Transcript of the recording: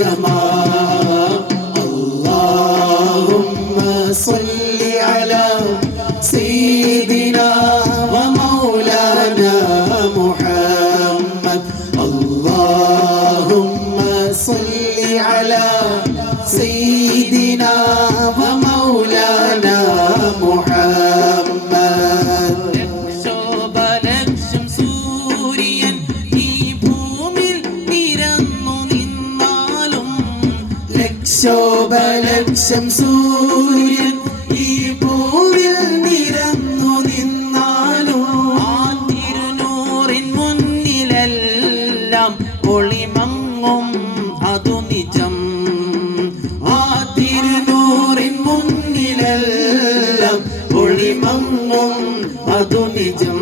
كما اللهم صل على سيدنا ومولانا محمد اللهم صل على سيدنا ومولانا محمد ലക്ഷോപലക്ഷം സൂര്യൻ ഈ ഭൂമിൽ നിരന്നു നിന്നാലും ലക്ഷോപലക്ഷം സൂര്യൻ ഈ ഭൂമിൽ നിരന്നു നിന്നാലും ആ തിരുനൂറിൻ മുന്നിലെല്ലാം ഒളിമങ്ങും അതു നിജം ആ തിരുനൂറിൻ മുന്നിലെല്ലാം ഒളിമങ്ങും അതു നിജം